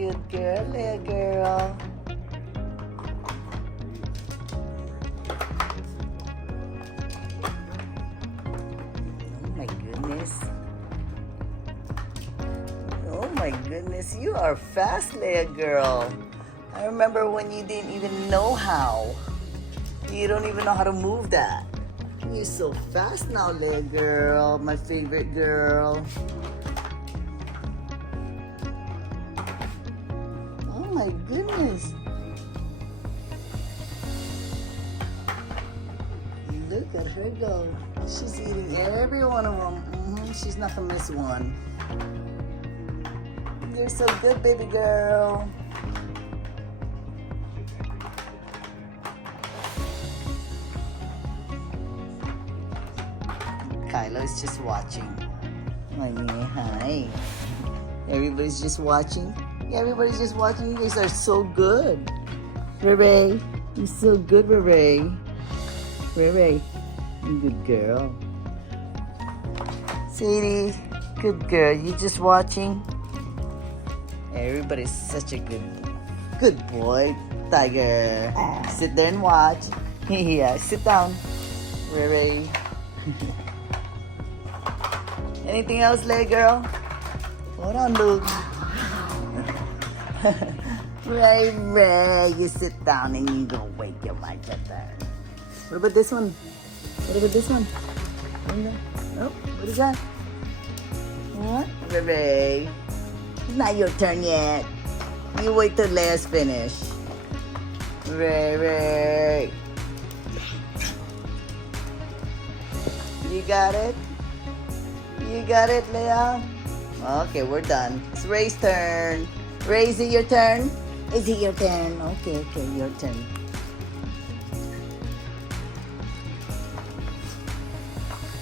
Good girl, Leia girl. Oh my goodness. Oh my goodness, you are fast, Leia girl. I remember when you didn't even know how. You don't even know how to move that. You're so fast now, Leia girl, my favorite girl. Oh my goodness. Look at her go. She's eating every one of them. She's not gonna miss one. You're so good, baby girl. Kylo is just watching. Hi. Everybody's just watching. Everybody's just watching. You guys are so good. Ray, you're so good, Ray. Ray, good girl. Sadie, good girl. You just watching? Everybody's such a good boy. Tiger. Sit there and watch. Yeah, sit down. Ray. Anything else, Leia girl? Hold on, Luke. Ray, you sit down and you don't wake your mic up there. What about this one? What about this one? Oh, what is that? What? Ray, it's not your turn yet. You wait till Leia's finished. Ray. You got it? You got it, Leia? Okay, we're done. It's Ray's turn. Ray, is it your turn? Is it your turn? Okay, your turn.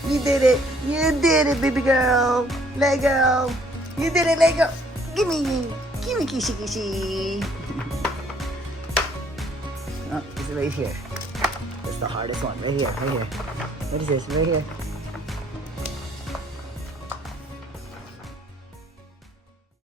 You did it. You did it, baby girl. Lego. You did it, Lego. Gimme, kissy. Oh, it's right here. That's the hardest one. Right here. What is this? Right here.